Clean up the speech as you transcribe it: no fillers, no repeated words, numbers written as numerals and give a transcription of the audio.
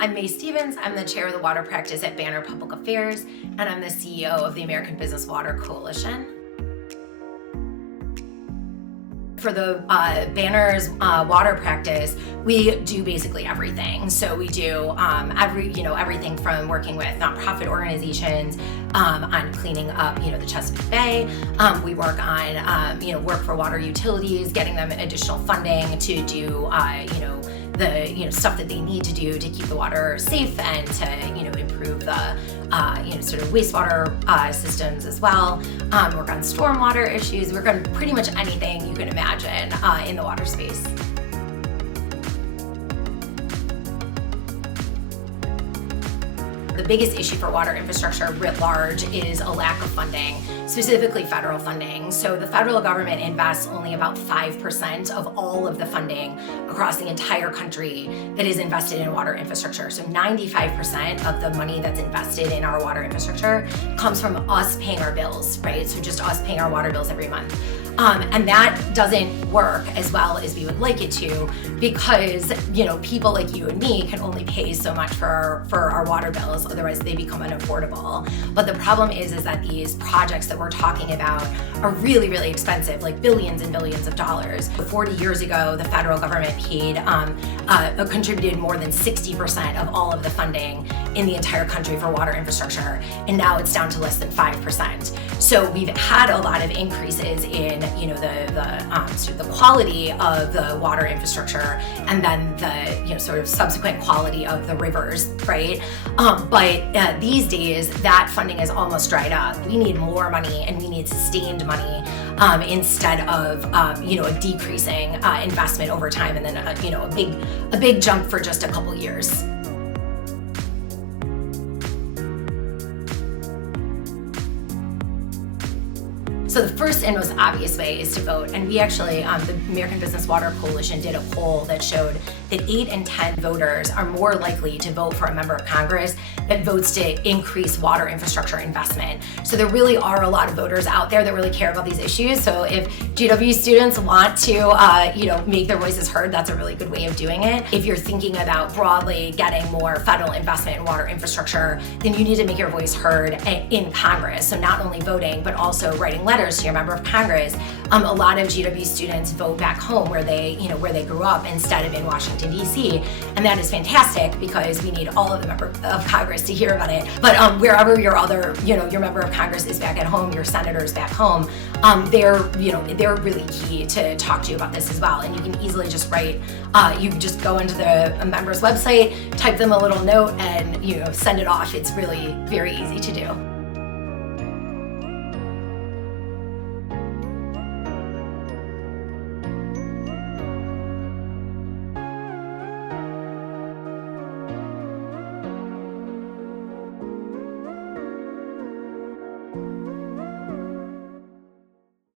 I'm Mae Stevens. I'm the chair of the water practice at Banner Public Affairs, and I'm the CEO of the American Business Water Coalition. For the Banner's water practice, we do basically everything. So we do everything from working with nonprofit organizations on cleaning up the Chesapeake Bay. We work on work for water utilities, getting them additional funding to do the stuff that they need to do to keep the water safe and to improve the sort of wastewater systems as well. Work on stormwater issues. Work on pretty much anything you can imagine in the water space. The biggest issue for water infrastructure writ large is a lack of funding, specifically federal funding. So the federal government invests only about 5% of all of the funding across the entire country that is invested in water infrastructure. So 95% of the money that's invested in our water infrastructure comes from us paying our bills, right? So just us paying our water bills every month. And that doesn't work as well as we would like it to, because people like you and me can only pay so much for our water bills, otherwise they become unaffordable. But the problem is that these projects that we're talking about are really, really expensive, like billions and billions of dollars. 40 years ago, the federal government contributed more than 60% of all of the funding in the entire country for water infrastructure, and now it's down to less than 5%. So we've had a lot of increases in the quality of the water infrastructure, and then the sort of subsequent quality of the rivers, right? But these days that funding is almost dried up. We need more money, and we need sustained money instead of a decreasing investment over time, and then a big jump for just a couple years. So the first and most obvious way is to vote. And we actually, the American Business Water Coalition did a poll that showed that 8 in 10 voters are more likely to vote for a member of Congress that votes to increase water infrastructure investment. So there really are a lot of voters out there that really care about these issues. So if GW students want to, make their voices heard, that's a really good way of doing it. If you're thinking about broadly getting more federal investment in water infrastructure, then you need to make your voice heard in Congress. So not only voting, but also writing letters to your member of Congress. A lot of GW students vote back home where they grew up instead of in Washington, D.C. And that is fantastic, because we need all of the members of Congress to hear about it. But wherever your member of Congress is back at home, your senators back home, they're really key to talk to you about this as well. And you can easily just write, you can just go into the member's website, type them a little note, and send it off. It's really very easy to do.